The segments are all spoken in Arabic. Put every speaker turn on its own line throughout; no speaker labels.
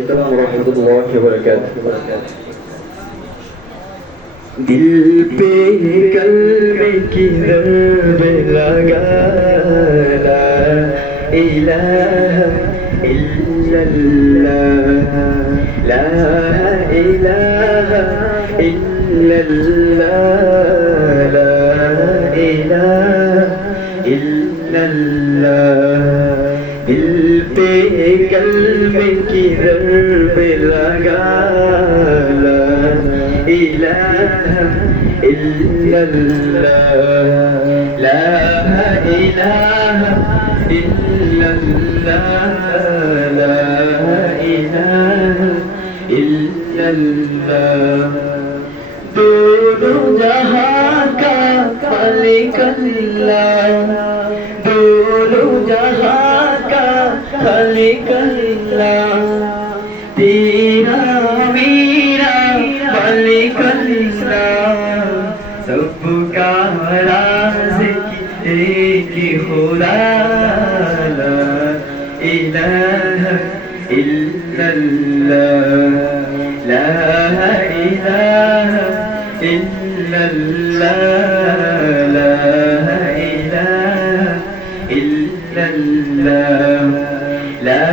السلام ورحمة الله وبركاته
दिल पे कलमे की दर्द लगा ला इलाहा इल्लल्लाह ला इलाहा इल्लल्लाह ला इलाहा इल्लल्लाह لا إله إلا الله لا إله إلا الله لا إله إلا الله دور جهان کا خالق اللہ دور جہاں کا خالق اللہ شريك له سب کا رازق ایک خدا لا الہ إلا اللہ لا الہ إلا اللہ لا الہ إلا اللہ لا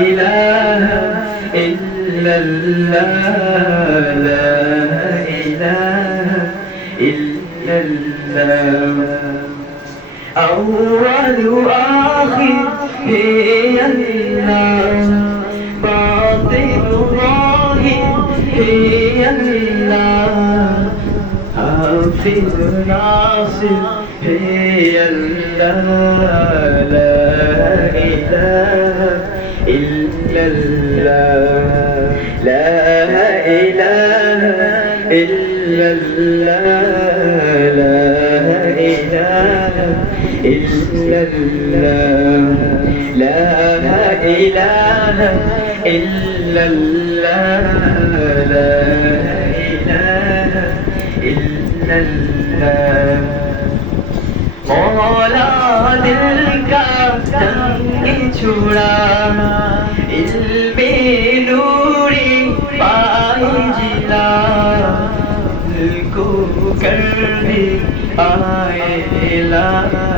الہ إلا اللہ كلا أول أخ هي الناس باطن الله هي الله. آخر ناصر هي الله. لا إله إلا الله. إلا الله لا إله إلا الله لا إله إلا الله مولا دل کا تنگ چھڑا علم نوری پائی جلا دل کو کر بھی آئے الہ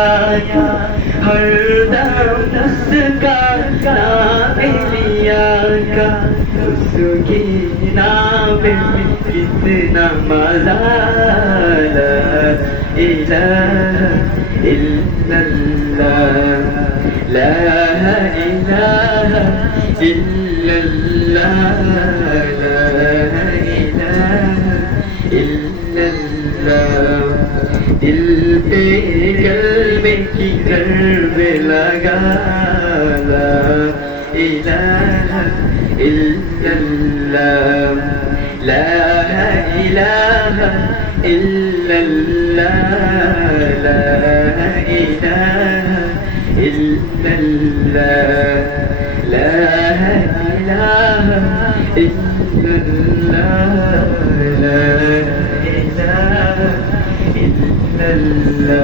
किया हर दम उसका नाम लिया का उसकी नाम में कितना मजा ला इलाहा इल्लल्लाह ला इलाहा इल्लल्लाह ला كلب لقى إله إلا الله. لا إله إلا الله. لا إله إلا الله. لا إله إلا الله. لا إله إلا الله.